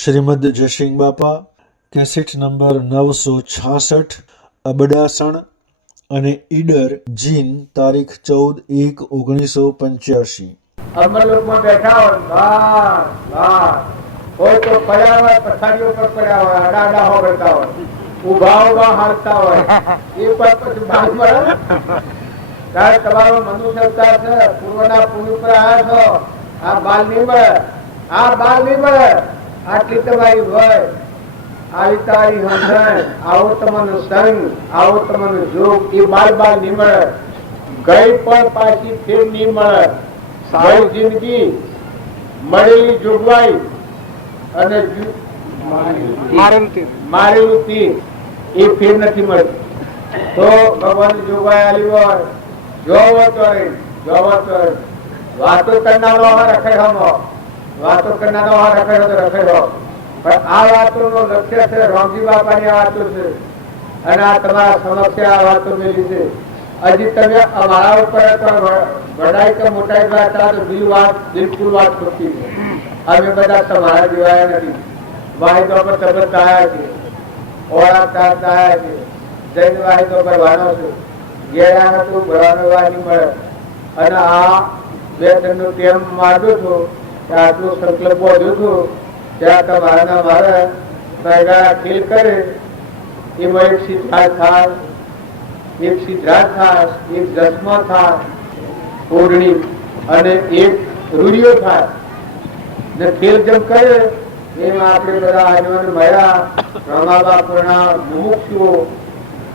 શ્રીમદ જયસિંહ બાપા, cassette number 966, અબડાસણ અને ઈડર, જીન, તારીખ 14/1/1985. અમરલોકમાં બેઠા હોય, કોઈ તો પડ્યા હોય, પથારીઓ પર પડ્યા હોય, આડા હો કરતા હોય, ઉભા હાલતા હોય, એ પર પછી ભાગ મળે. કારણ તમારો મનુષ્ય અવતાર છે, પૂર્વના પુણ્ય પર આવ્યા છો. આ બાલ નહીં મળે, આ બાલ નહીં મળે. આટલી તમારી હોય, આવી તારી સમજણ, આવો તમારો સંગ, આવો તમારો જોગ, એ બાલ નહીં મળે. ગઈ પણ પાછી ફેર નહીં મળે. ગઈ જિંદગી, મળેલી જોગવાઈ અને મારેલું તીર એ ફેર નથી મળતી. તો ભગવાન જોગવાઈ આલી હોય, જોવો તો વાતો કરનારો રખેડો, વાતો કરનારો રખેડો તો રખેડો. પણ આ વાતોનો લક્ષ્ય છે રામજી બાપાની આ વાતો છે, અને આ તમારા સમક્ષ આ વાતો મેલી છે. હજી તમે અમારા ઉપર વડાઈ કે મોટાઈ વાત તો બિલકુલ વાત ખોટી છે. અમે બધા તમારા જેવાયા નથી. વાહિદો પર તબત આવ્યા છે, ઓળા આવ્યા છે, જૈન વાહિદો પર વાનો છે. ઘેરા હતું ભરવાનો વાની મળે. અને આ બે ત્રણ ટેમ માર્યો છો, આટલું સંકલ્પ વધ્યું છું, ત્યાં તમારા મારે ખેલ કરે. એમાં એક સિદ્ધાર્થ થાય, એક સિદ્ધાર્થ થાય, એક જસ્મા થાય ઓરણી, અને એક રૂડિયો થાય. ને ખેલ જેમ કરે એમાં આપણે બધા આજવાન મળ્યા, રમા બાપુના મુમુક્ષુઓ.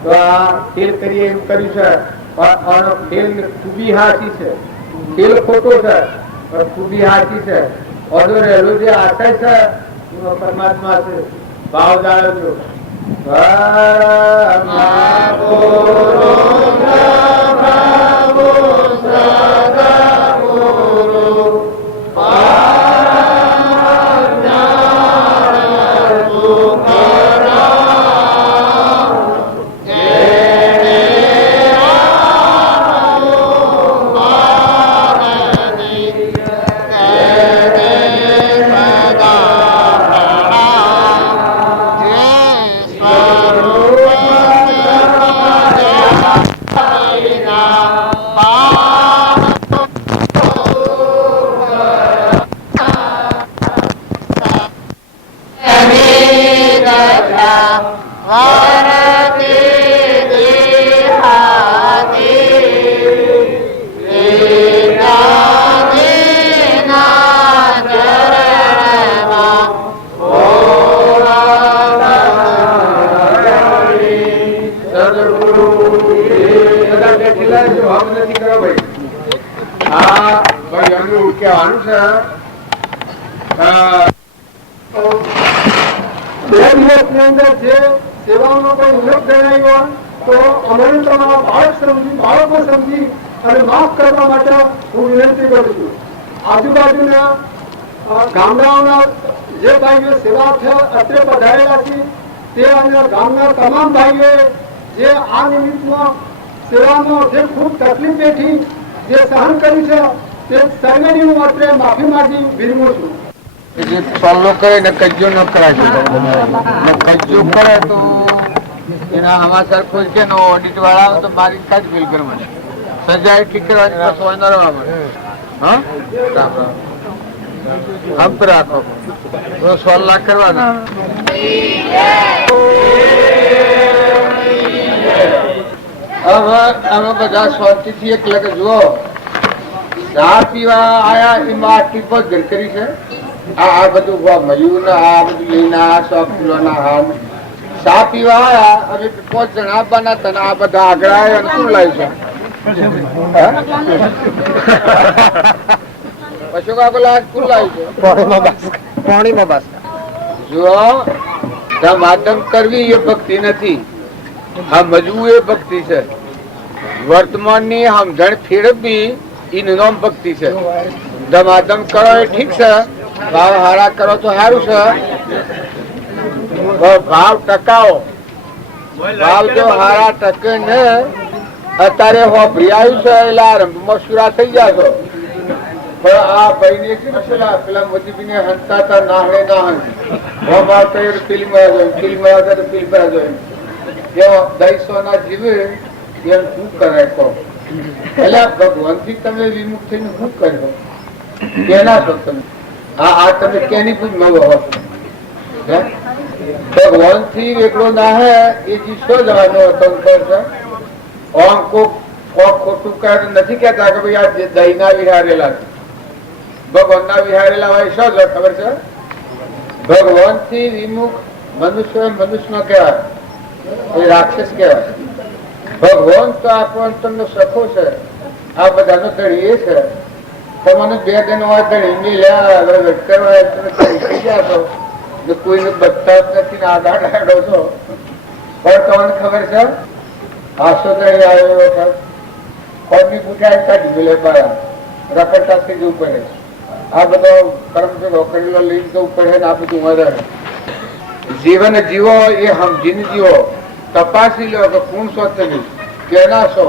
તો આ ખેલ કરીએ એમ કર્યું છે, પણ ખેલ ખૂબી હાચી છે. ખેલ ખોટો છે પણ ખૂબી હાચી છે. ઓદો રહેલો જે આશય છે એમાં પરમાત્મા છે. ભાવ જાણો છો. આજુબાજુના ગામડાઓના જે ભાઈઓ સેવા અત્રે પધારેલા છે તે અને ગામના તમામ ભાઈઓએ જે આ નિમિત્તમાં સેવામાં જે ખૂબ તકલીફ વેઠી જે સહન કર્યું છે તે સર્વેની હું અત્રે માફી માંગી વિનમું છું. સોલ્લો કરે ને કજ્જો ન કરાય, કજ્જો કરે તો એના હમાસર ખોલશે ને ઓડિટ વાળા તો બારી કાઢ ફીલ કરવાની સજા ઠીક કરવાની પછી ન રહેવા મળે. હા રામ રામ હંપ રાખો તો 16 લાખ કરવાના. હવે અમે બધા શાંતિથી એક લગે જુઓ, ચા પીવા આયા એમાં આટલી પર ઘર કરી છે. આ બધું મળ્યું ને આ બધું લઈને આ 100 કિલોના હાલ ચા પીવા આયા. હવે 5 જણા આપવાના તને આ બધા આગળ આવ્યા અને શું લાવ્યું છે પશુ કાકોલા ફૂલ લાવ્યું છે પાણીમાં બસ. જો ધમાધમ કરવી એ ભક્તિ નથી, આ મજવું એ ભક્તિ છે. વર્તમાનની સમજણ ફેરવવી એનું નામ ભક્તિ છે. ધમાધમ કરો એ ઠીક છે, ભાવ હારા કરો તો સારું છે. ભાવ ટકાવો, ભાવ જો હારા ટકે ને અત્યારે હોભરી આવ્યું છે એટલે આરંભમાં સુરા થઈ ગયા છો. પણ આ ભાઈ ને પેલા મોદીજી ને હંતા હતા નાહે ના હંત હોમ આવતો એ ફિલ્મ આવતા તો ફિલ્મ દઈસો ના જીવે એમ શું કરે કહો? એટલે ભગવાન થી તમે વિમુખ થઈને શું કર્યો? કેના છો તમે? આ તમે કેની પૂજ મળો હો? ભગવાન થી એકલો ના હે એ જીસો જવાનો હતો. આમ ખોટું કહે નથી કેતા કે ભાઈ આ દહીં ના વિહારેલા છે. ભગવાન ના વિહારેલા હોય શું જ ખબર છે? ભગવાન થી વિમુખ મનુષ્ય ન કહેવાય, એ રાક્ષસ કહેવાય. ભગવાન તો આપણો સખો છે, આ બધાનો ધણી એ છે. તમને 2 દિન હોય ધણી મેલ્યા કોઈને બચતા જ નથી ને આડા ડાડો છો. પણ તમને ખબર છે આસો ધણી આવ્યો કોની પૂછાય કાઢી મેલે બારા રખડતા થઈ જવું પડે. આ બધો કર્મ રોકડેલો લઈને જવું પડે ને આ બધું વધે. જીવન જીવો એ સમજીને જીવો. તપાસી લો કે કોણ છો તમે, કેના છો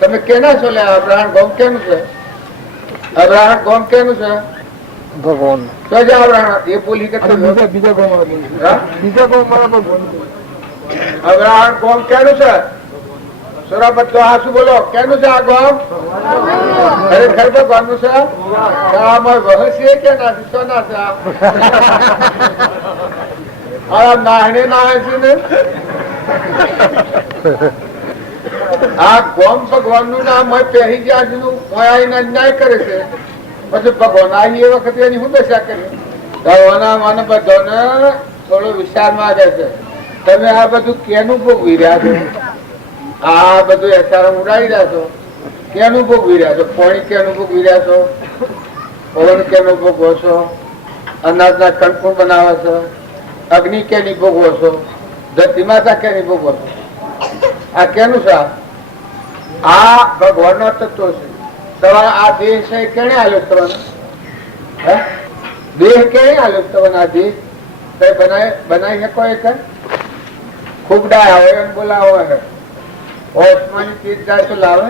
તમે, કેના છો? લે અબ્રાહમ ગોમ કેનું છે? અબ્રાહમ ગોમ કેનું છે? ભગવાન તો જ અબ્રાહમ એ બોલી કે બીજા ગોમ અબ્રાહમ ગોમ કેનું છે? સોરા બધો હા શું બોલો કેનું છે આ ગોમ? ખરેખર ભગવાન નું છે? વહસીએ કે ના સોના છે? આ નાહણે નાહે છે ને આ ગોમ ભગવાન નું નામ પહેરી ગયા અન્યાય કરે છે. પછી ભગવાન આવી એ વખતે એની શું દશા કરી? ભગવાન બધાને થોડો વિચાર માંગે છે. તમે આ બધું કેનું ભોગવી રહ્યા છો? આ બધું એસારા ઉડાવી રહ્યા છો, કેનું ભોગવી રહ્યા છો? પાણી કેનું ભોગવી રહ્યા છો? પવન કેનો ભોગવો છો? અનાજના કણકું બનાવો છો? અગ્નિ કેની ભોગવો છો? ધરતી માતા કેની ભોગવો છો? આ કેનું છે? આ ભગવાન નો તત્વ છે. તમારા આ દેહ છે કેને આલ્યો તમને? દેહ કેને આલ્યો તમને? આ દેહ બનાવી શકો? એક ખૂબ ડાય આવે એમ બોલાવો ઓસમાની ચીજ જાય તો લાવે.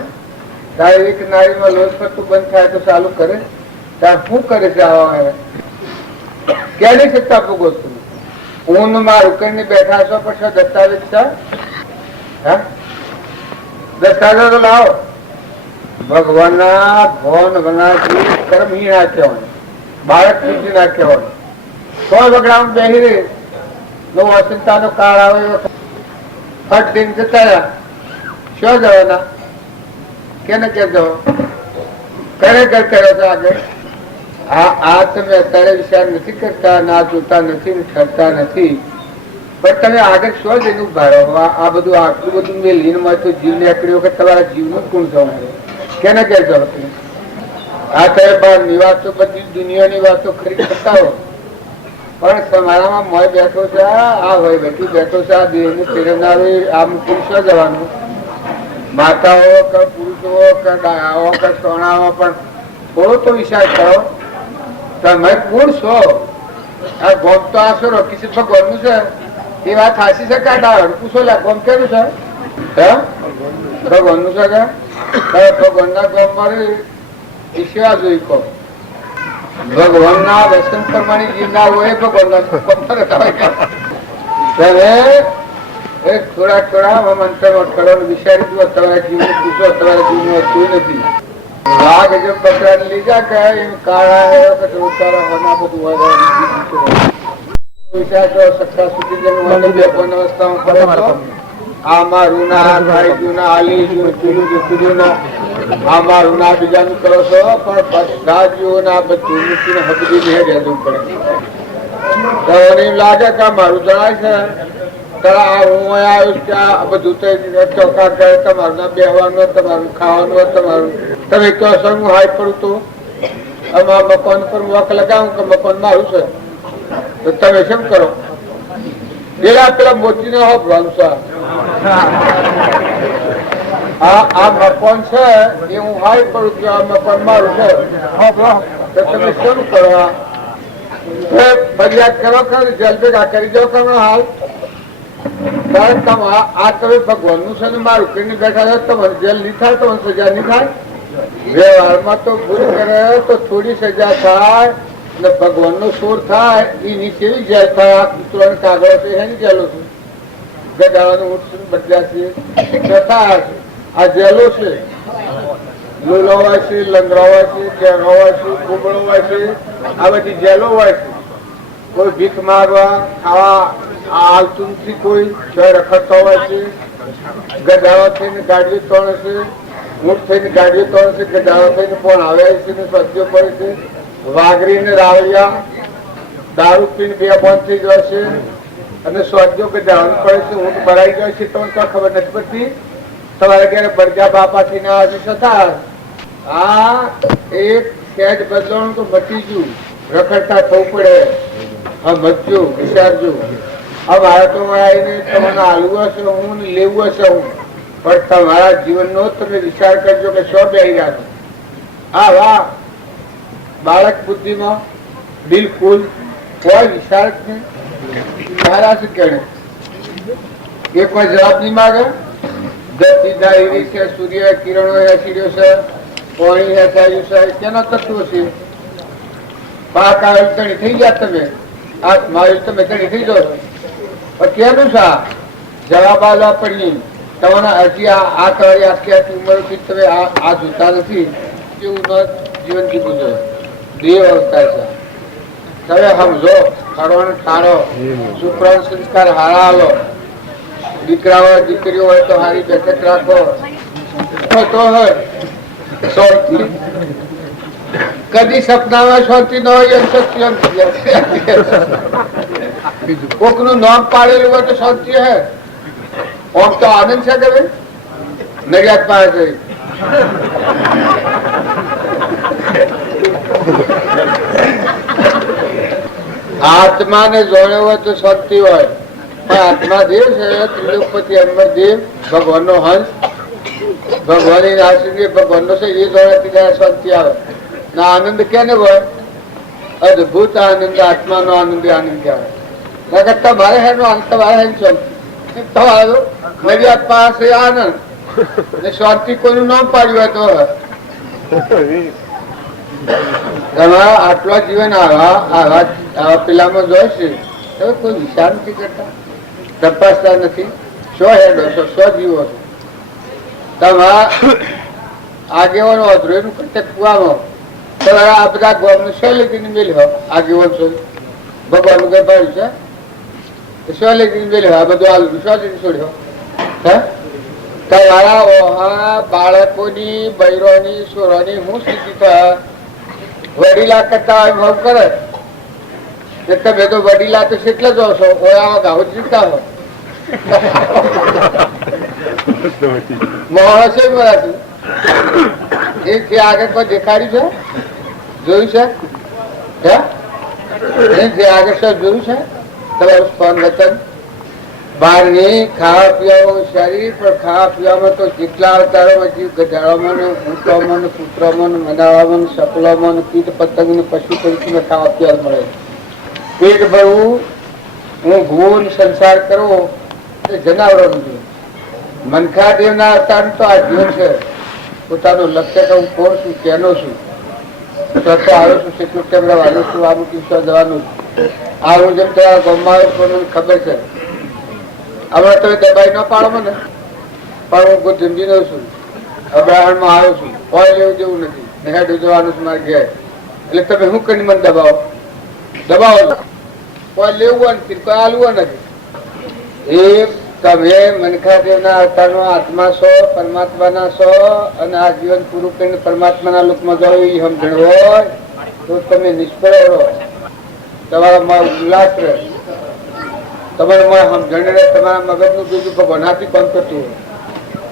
તારે એક નાળીમાં લોહી પડતું બંધ થાય તો ચાલુ કરે. ત્યાં શું કરે છે? આવા કેની સત્તા ભોગવો છું? ઊનમાં રૂકીને બેઠા છો પછી દસ્તાવેજ છે? દસ્તાવેજ તો લાવો. ભગવાન ના ભવન બનાવી કર્મહીણા કહેવાય, બાળક બુદ્ધિ ના કહેવાય. તો બગડામાં બેસી રહી નો અચિંતા નો કાળ આવે ફટ દિન જતા રહ્યા. શું જવાના? કેને કે જવા? કરે કર્યો છે આગળ? આ તમે અત્યારે વિચાર નથી કરતા, ના જોતા નથી, ઠરતા નથી. પણ તમે આગળ શું જઈને ઉભા રહો? આ બધું આટલું બધું મેં લીન માં તો જીવ નીકળ્યો કે તમારા જીવનું કોણ થવાનું? કેને કે જાઓ તમે? આ તમે બાર ની વાતો બધી દુનિયાની વાતો ખરી કરતા હો, પણ તમારામાં મોય બેઠો છે, આ હોય બેઠી બેઠો છે, આ દેહ ને ફેરવનારો આ મૂકીને શું જવાનું? માતાઓ કે પુરુષો કે ડાયાઓ કે સોનાઓ પણ થોડો તો વિચાર કરો. તમે કોણ છો? આ ગોમ તો આ શું રોકી છે? ભગવાન નું છે એ વાત સાચી છે કે ડાયર પૂછો? લે ગોમ કેનું છે? ભગવાન નું છે કે ભગવાન ના ગોમ મારે ઈશ્વરા જોઈ કહો. ભગવાન ના દર્શન કરવાની જીવનાર હોય ભગવાન ના થોડા થોડા મંત્ર કરો વિચારી જુઓ. તમારા જીવન પૂછો, તમારા જીવન વસ્તુ નથી. વાઘ જો પકડા લીધા કે કાળા બધું વિચાર કરો. સત્તા સુધી અવસ્થામાં પડે તો આ મારું ના ખાઈ ગયું ના હાલી ગયું પીલું પીલું ના આ મારું ના બીજાનું કરો છો. પણ બધા જીવો ના બધું મૂકીને હબજી રહેવું પડે. તો એમ લાગે કે મારું જણાય છે હું આવ્યો ત્યાં બધું ચોખા કરે. તમારું ના બેહવાનું, તમારું ખાવાનું, તમારું તમે કહો છો હું હાઈ પડું તો મકાન પર વખ લગાવું કે મકાન મારું છે તો તમે કેમ કરો? પેલા મોતી ના હોવાનું છે. આ મકાન છે એ હું હાઈ પડું છું, આ મકાન મારું છે તો તમે કેમ કરવા? ફરિયાદ કરો ખરી, જેલ ભેગા કરી દો કરો હાલ. આ તમે ભગવાન નું છે ને મારું કરીને બેઠા છો. તમારે જેલ નહીં થાય, તમારે સજા નહીં થાય. વ્યવહારમાં તો ભૂલ કરે તો થોડી સજા થાય, એટલે ભગવાનનો સોર થાય એની કેવી જેલ થાય? આ કૂતરો કાગળો છે એની જેલો છે. ગધાડાનું ઊંટ બદલ્યા છે. આ જેલો છે. લોલો હોય છે, લંગડો હોય છે, કેરો હોય છે, કુબળો હોય છે, આ બધી જેલો હોય છે. કોઈ ભીખ મારવા ખાવા આવતું નથી, કોઈ રખડતો હોય છે. ગધાડો થઈને ગાડીઓ તોડે છે, ઊંટ થઈને ગાડીઓ તોડે છે, ગધાડો થઈને પણ આવ્યા છે ને સદ્યો પડે છે. વાઘરી ને રાવડિયા દારૂ પીને બે બંધ થઈ જાય છે અને સ્વાદ્યો ગધાડો પડે છે, ઊંટ ભરાઈ જાય છે. તમને તો ખબર નથી પડતી. તમારે ક્યારે બરગા બાપા થી ના આવે છતાં આ એક સેજ બદલવાનું તો મટી ગયું. રખડતા થવું પડે. હા મચજો, વિચારજો. હવે મારે તો આવીને તમને હાલવું હશે હું, લેવું હશે હું, પણ તમારા જીવનનો તમે વિચાર કરજો કે શું બેહી રહ્યા છો. હા વાહ, બાળક બુદ્ધિમાં બિલકુલ કોઈ વિચાર જ નહીં. મારા શું કહે એ કોઈ જવાબ નહીં માગે. ધરતીના એવી છે, સૂર્ય કિરણો હેસીર્યો છે, પાણી હેસાયું છે, કેનો તત્વો છે? પાક આવ્યો તણી થઈ ગયા તમે, હાથમાં આવ્યું તમે તણી થઈ જાઓ. પણ કેનું છે જવાબ આલવા પડી તમારા હજી આ તમારી આખી આખી ઉંમરથી તમે આ જોતા નથી. કેવું જીવન કીધું છે, દેવ અવતાર છે. તમે સમજો, ખરવાનો ઠારો, શુક્રાણ સંસ્કાર હારા આલો. દીકરા હોય દીકરીઓ હોય તો હારી બેઠક રાખો તો હોય શાંતિ. કદી સપનામાં શાંતિ ન હોય કોક નું નામ પાડેલું હોય તો શાંતિ હે. આમ તો આનંદ છે કે ભાઈ નડિયાદ પાસે આત્મા ને જોડ્યો હોય તો શાંતિ હોય. આત્મા દેવ છે, ત્રિલોકપતિ અમરદેવ, ભગવાન નો હંસ, ભગવાન ભગવાન નો છે, એ જોડે શાંતિ આવે. ના આનંદ કેને હોય? અદભુત આનંદ, આત્મા નો આનંદ આનંદ આવે. તમારે હે નો આનંદ, તમારે હે શાંતિ. તમારો મર્યાદ પાસે આનંદ ને શાંતિ કોઈનું નામ પાડ્યું હોય તો તમારા આટલા જીવન આવા પેલામાં જોઈશે તમે કોઈ વિચાર નથી કરતા, તપાસતા નથી. શો હેડો છો, શો જીવો છો? તમારા આગેવાનો અધરો એનું કરતા કુવામાં તમારા આ બધા ગોમને શો લીધીને મેલ્યો આગેવાન છો ભગવાન નું કઈ પાડ્યું છે શો લીધીને મેલ્યો. આ બધું આલુ શો લીધી છોડ્યો. તમારા બાળકોની બૈરોની સોરોની હું સ્થિતિ થાય? વડીલા કરતા ભાવ કરે તમે તો વડીલા તો કેટલા જો છો, ઓયા ગાવ જીતતા હો માણસે મરાતું એક જે આગળ કોઈ દેખાડ્યું છે, જોયું છે? જે આગળ સર જોયું છે તમારું સ્પન વતન બહારની ખાવા પીવા શરીર પર ખાવા પીવામાં તો જેટલા અવતારોમાં જીવ ગધાડામાં, ઊંટોમાં, પુત્રોમાં, મનાવામાં, સપલોમાં, કીટ પતંગ, પશુ પંખીને ખાવા પીવા મળે. પેટ ભરવું, હું ભૂન સંસાર કરવો એ જનાવરોનું જીવન. મનખાદેવના અવતાર તો આ જીવન છે. પોતાનું લક્ષ્ય કે હું કોણ છું, કેનો છું, તો આવ્યો છું, કેટલું કેમ રહેવાનું છું, આનું કિસ્સો જવાનું આવું જેમ તમારા ગામમાં આવ્યો છું મને ખબર છે. હમણાં તમે દબાઈ ન પાડો મને, પણ હું કોઈ જિંદગી નો છું, અબ્રાહણમાં આવ્યો છું, કોઈ લેવું જેવું નથી, હેડું જવાનું છે મારે ઘેર. એટલે તમે શું કરીને મને દબાવો કોઈ લેવું નથી, કોઈ હાલવું નથી. એ તમે મનખાદેવના અવતારનો આત્મા છો, પરમાત્માના છો, અને આ જીવન પૂરું કરીને પરમાત્માના લોકમાં જાઓ એ સમજણ હોય તો તમે નિષ્ફળ રહો. તમારા માં ઉલ્લાસ રહે, તમારા સમજણ રહે, તમારા મગજનું બીજું ભગવાનાથી બંધ કરતું હોય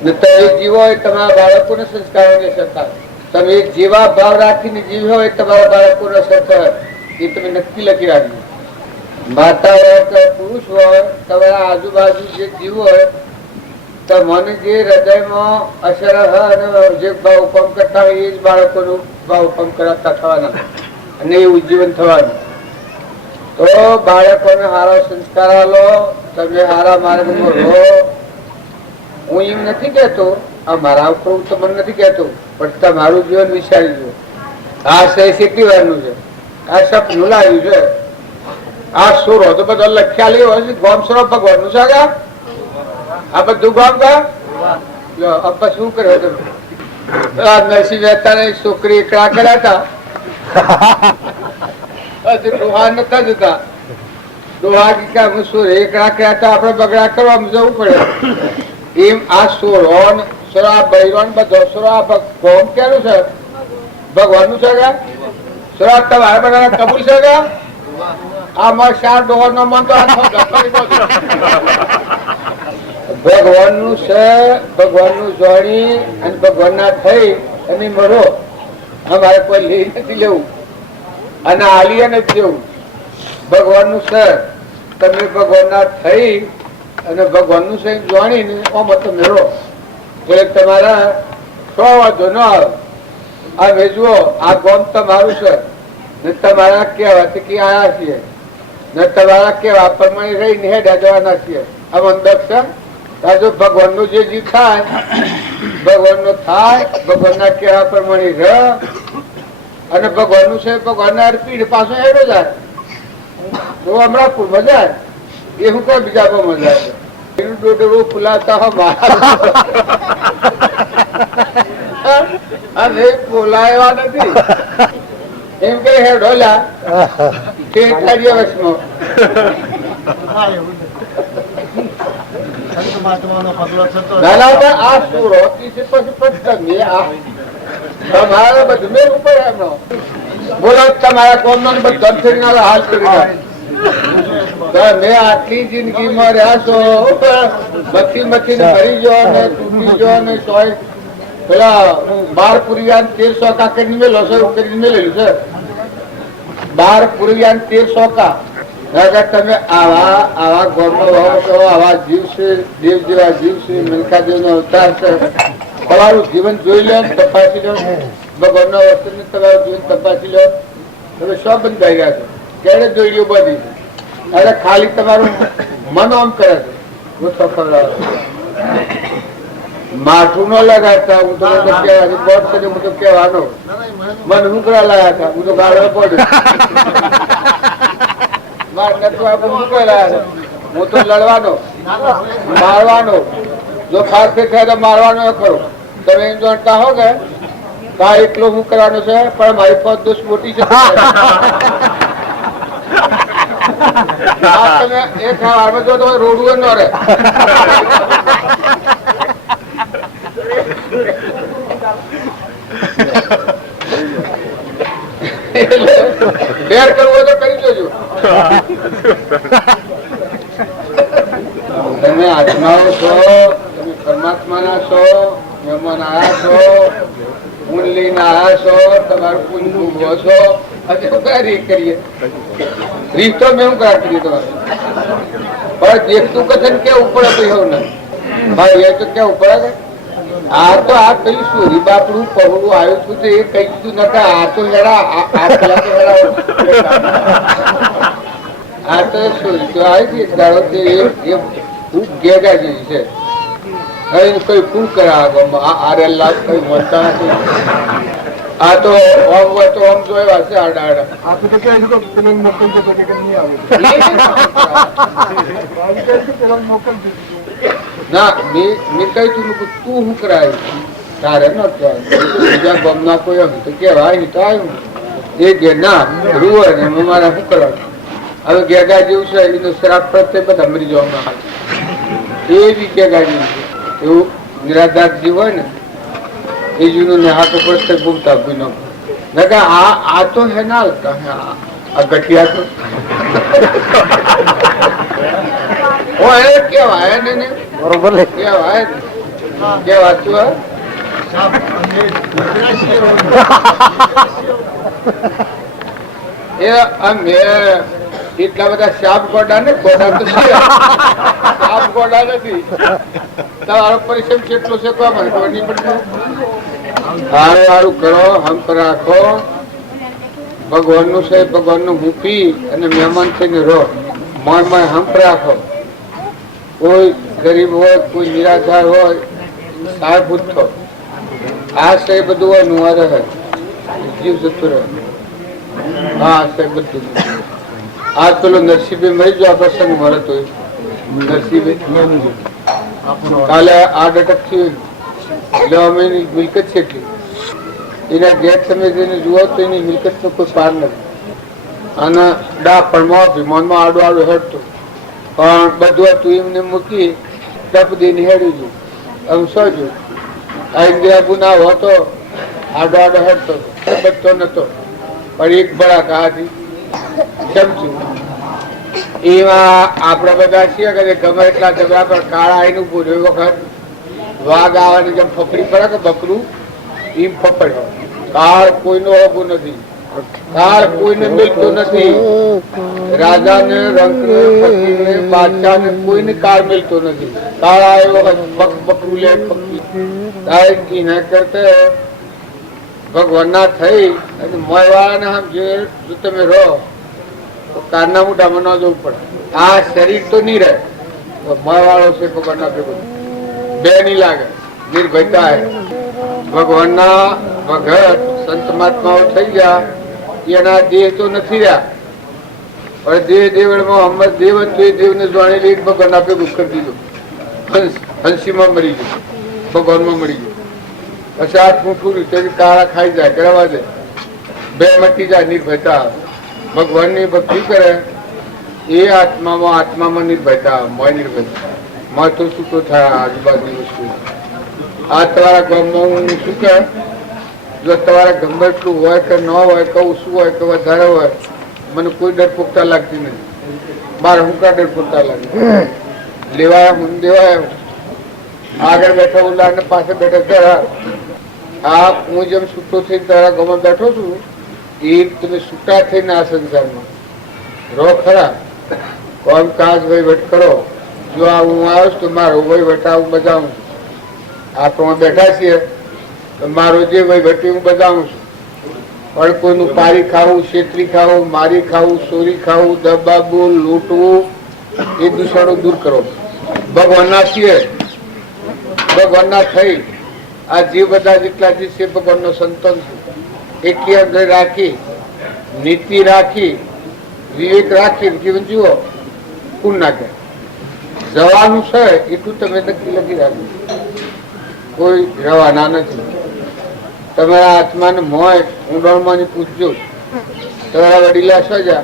ને તમે જીવો હોય તમારા બાળકોને સંસ્કારોને અસર થાય. તમે જેવા ભાવ રાખીને જીવ્યો હોય તમારા બાળકોને અસર થાય એ તમે નક્કી લખી રાખજો. માતા હોય કે પુરુષ હોય, તમારા આજુબાજુ જે જીવ હોય તો મને જે હૃદયમાં અસર અને જે ભાવ ઉપમ કરતા હોય એ જ બાળકોનું ભાવ ઉપમ કરાતા થવાના અને એ ઉજ્જીવન થવાનું. તો બાળકોને સારા સંસ્કાર આલો, તમે સારા માર્ગમાં રહો. હું એમ નથી કહેતો, આ મારા ઉપર તમને નથી કહેતો, પણ તમારું જીવન વિચારી જુઓ. આ સહી કેટલી વારનું છે. આ સપનું લાવ્યું છે. આ સુરો તો બધો લખ્યા લેવો છે. ગોમ સુરો ભગવાન નું સાગા આ બધું ગોમ કા આપા શું કર્યો તમે? નરસિંહ મહેતા છોકરી એકલા કર્યા હતા. ડોહા નતા જતા. ડોહા હું સુર એકલા કર્યા હતા, આપડે બગડા કરવા જવું પડે. એમ આ સુરો સુરા બૈરોન બધો સુરા ગોમ ક્યાંનું છે? ભગવાન નું છે. સુરા તમારે બધા કબૂલ છે. આમાં 4 ડોહર નો મન તો ભગવાન નું છે. ભગવાન નું જોડી અને ભગવાન ના થઈ અને મરો. અમારે કોઈ લઈ નથી લેવું અને આલિયા નથી લેવું. ભગવાન નું છે. તમે ભગવાન ના થઈ અને ભગવાન નું છે જોડીને આમાં તમે મરો. એટલે તમારા 100 વાંધો ન આવે. આ વેચવો આ ગોમ તમારું છે ને તમારા કેવા કે આયા છીએ ને તમારા કેવા પ્રમાણે રહીને હેડા જવાના છીએ. આ મંદક છે. જો ભગવાન નું જે થાય ભગવાન નું થાય. ભગવાન ના કેવા પ્રમાણે રહ અને ભગવાન નું છે ભગવાન ના અર્પીને પાછો હેડો જાય તો હમણાં મજા આવે. એ શું કઈ બીજા પર મજા આવે. એનું ડોડરું ફુલાતા બોલાયા નથી એમ કે હેડોલા કેટલા દિવસમાં આ સુરો તમારે બધું મેળવું પડે એમનો. બોલો તમારા કોમ નો બધા હાલ કરી મેં આટલી જિંદગી માં રહ્યા છો મથી મરી ગયો ને તૂટી ગયો ને પેલા 12 પુરિયાન 1300 કા કરી મેલો છે. કરી મેલેલું છે 12 પુરિયાન 1300 કા. તમે આવા ગોળનો ભાવ છો. આવા જીવ છે. દેવ જેવા જીવ છે. મિલકાદેવ નો અવતાર છે. તમારું જીવન જોઈ લો, તપાસી લો. ભગવાન નો વસ્તુ તમારું જીવન તપાસી લો. તમે શું બંધાઈ રહ્યા છો? ક્યારે જોઈ લો બધી. અરે ખાલી તમારું મન આમ કરે છે. હું સફળ માથું ન લગાડતા. હું તો કહેવાનું હું તો કહેવાનો મન હુકરા લાયા હતા. હું તો ગાળો પડ્યો. હું તો લડવાનો મારવાનો. જો ખાસ થાય તો મારવાનો ખરો. તમે એમ જાણતા હો કે એટલો હું કરવાનો છે પણ મારી ફોજ દોષ મોટી છે. તમે એક હારમાં જો તમે રોડવું ન રહે. ડેર કરવો તો કરી દેજો. તમે આત્માઓ છો. તમે પરમાત્મા ના છો. મહેમાન આયા છો. ઊન લઈને આયા છો. તમારું પૂન ભૂગવો છો. હજુ કઈ રીત કરીએ? રીત તો મેં હું કરા કરીએ તમારે પણ દેખતું કથન કેવું પડે તો એવું ને ભાઈ. એ તો કેવું પડે આ તો આ કઈ સોરી બાપડું પહોળું આવ્યું છું તો એ કઈ દીધું નતા. આ તો હેડા આ તો સોરી તો આવી ગઈ દાડો ખૂબ ગેગા જેવી છે. કઈ શું કરાવે આરે લાખ કઈ મળતા નથી. આ તો ઓમ હોય તો ઓમ જોયા છે. આડા ના મેં કઈ તું તું શું કરાય તારે ન બીજા ગમના કોઈ એમ તો કેવાય નહીં તો આવ્યું એ કે ના રૂવે ને મારા શું કરાવે. હવે ગેગા જેવું છે એનો શ્રાપ પ્રત્યે બધા મરી જવામાં આવે એવી ગેગા જેવું છે. એવું નિરાધાર જીવ હોય ને એ જીવનું ને હાથો પ્રત્યે ભૂમતા ભૂનો આ તો હે ના આ ગઠિયા તો કેવાય ને બરોબર કેવાય કેવાતું એટલા બધા સાપ ગોડા ને ગોડા તો સાપ ગોડા નથી. તમારો પરિશ્રમ કેટલો છે ખબર નહીં પડતું. સારું સારું કરો. હંપ રાખો. ભગવાન નું છે ભગવાન નું મૂકી અને મહેમાન થઈને રહો. મનમાં હંપ રાખો. કોઈ ગરીબ હોય કોઈ નિરાધાર હોય સહાયભૂત થો. આ છે બધું હોય નું રહે જીવ જતું રહે. હા સાહેબ બધું. આ પેલો નરસિંહભાઈ મરી ગયો આ પ્રસંગ મળતો નરસિંહભાઈ કાલે 8 અટક થયું એટલે અમે એની મિલકત છે એટલી એના ગેટ તમે જઈને જુઓ તો એની મિલકત નો કોઈ પાર નથી. અને ડાપણમાં વિમાનમાં આડો આડો હેડતો પણ બધું હતું એમને મૂકી ટપ દઈને હેડી ગયું. આમ શું જો આ ઇન્દિરા ગુના હતો આડો આડો હેડતો બધતો નતો પણ એક બળાક આથી સમજુ. એમાં આપડે બધા છીએ કે ગમે એટલા ઝઘડા પર કાળા આઈને ઉભું રહ્યું. વખત વાઘ આવવાની જેમ ફફડી પડે કે બકરું એમ ફફડ્યો. કાળ કોઈનો હોવું નથી, કાળ કોઈને મિલતો નથી. રાજાને રંકને ફકીરને બાદશાહને કોઈને કાળ મિલતો નથી. કાળ આવ્યો બકરું લે ફકીર એના કરતા ભગવાનના થઈ અને મોયવાળાને સમજે જો તમે રહો તો કારના મોઢામાં ન જવું પડે. આ શરીર તો નહીં રહે મોયવાળો છે ભગવાનના ભેગું બે નહીં લાગે. નિર્ભયતા ભગવાનના ભગત સંત મહાત્માઓ થઈ ગયા એના દેહ તો નથી રહ્યા પણ દેહ દેવળમાં અમર દેવ હતું એ દેવને જાણેલી એક ભગવાનના ભેગું કરી દીધું. હંસીમાં મરી ગયું, ભગવાનમાં મળી ગયું. પછી આ ઠૂઠું રીતે કાળા ખાઈ જાય કરવા દે બે મટી જાય. નિર્ભયતા ભગવાનની ભક્તિ કરે એ આત્મામાં નિર્ભયતા મોય નિર્ભયતા મોય તો શું તો થાય આજુબાજુની વસ્તુ. આ તમારા ગામમાં હું શું કહે જો તમારા ગમે એટલું હોય કે ન હોય કે ઓછું હોય કે વધારે હોય મને કોઈ ડરપોકતા લાગતી નથી. મારે હું કા ડરપોકતા લાગે લેવાયા હું દેવાયા આગળ બેઠા ઉલ્લા ને પાસે બેઠા જરા આ હું જેમ છૂટો થઈને તારા ગામમાં બેઠો છું એ તમે છૂટા થઈને આ સંસારમાં રહો ખરા. કોમ કાજ વહીવટ કરો. જો આ હું આવ્યો છું તો મારો વહીવટ હું બજાવું છું. આપણે બેઠા છીએ તો મારો જે વહીવટ હું બજાવું છું. પણ કોઈનું પારી ખાવું, છેતરી ખાવું, મારી ખાવું, ચોરી ખાવું, દબાવવું, લૂંટવું એ દૂષણો દૂર કરો. ભગવાનના છીએ, ભગવાનના થઈ આ જે બધા જેટલા જે છે ભગવાનનો સંતાન છે. એકી અંદર રાખી નીતિ રાખી વિવેક રાખી જીવન જીવો. કોણ નાખે જવાનું છે એટલું તમે નક્કી લખી રાખ્યું. કોઈ રવાના નથી. તમારા આત્માને મોય ઊંડાણમાં પૂછજો. તમારા વડીલા સજા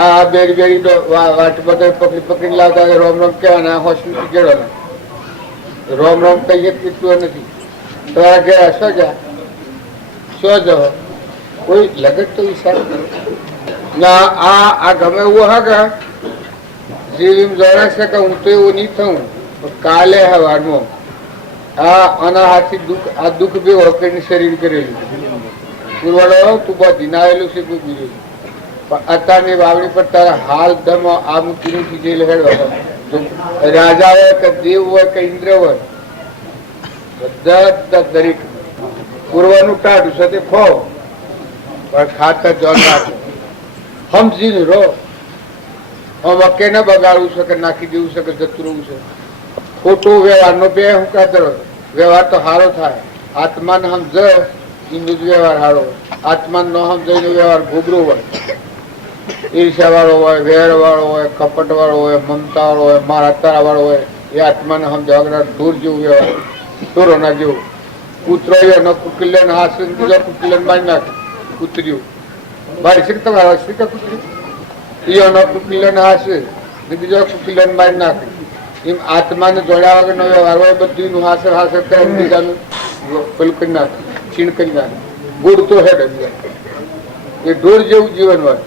આ બેરી બેરી વાટ બધા પકડી પકડી લાવતા રોમ રોમ કહેવાના હોસ્પિટલ ગયેલો રોમ રોમ કહીએ કેટલું નથી. તમારા ગયા સજા શું જવો કોઈ લગત તો વિચાર ના. આ ગમે એવું હા કે જેવી જોડે છે કે હું તો એવું નહીં થયું કાલે હવારમાં આના હાથથી દુઃખ આ દુઃખ બે વખતની શરીર કરેલું પુરવાડો તું બધી નાયેલું છે કોઈ બીજું પણ અત્યારની વાવણી પર તારા હાલ દમ આ મૂકીનું જેલ હેડવા રાજા હોય કે દેવ હોય કે ઇન્દ્ર હોય બધા દરેક પૂર્વનું ટાઢું છે તે ખો પણ ખાતર જલ રાખો. સમજીને રહો. આમ અકે ન બગાડવું છે કે નાખી દેવું છે કે જતું રહેવું છે. ખોટો વ્યવહારનો બે હું કાતર વ્યવહાર તો સારો થાય. આત્માને સમજ એનો જ વ્યવહાર સારો હોય. આત્માને ન સમજાય વ્યવહાર ઘોઘરો હોય. ઈર્ષા વાળો હોય, વેર વાળો હોય, કપટ વાળો હોય, મમતા વાળો હોય, મારા તારા વાળો હોય. એ આત્માને સમજાવવા ઢોર જેવું વ્યવહાર ઢોરોના જેવું. કૂતરો એનો કુકિલ્યન હાથ બીજો કુકિલ્યન મારી નાખે કૂતર્યું મારી શકે તમારા શીખે કૂતરી એનો કુકિલ્યન હાથે બીજો કુકિલ્યન મારી નાખે. એમ આત્માને જોડ્યા વગરનો વ્યવહાર હોય બધું હાસર હાસર કરે બીજાનું પેલું કરી નાખે છીણ કરી નાખે. ગુડ તો હેડ એ ઢોર જેવું જીવન હોય.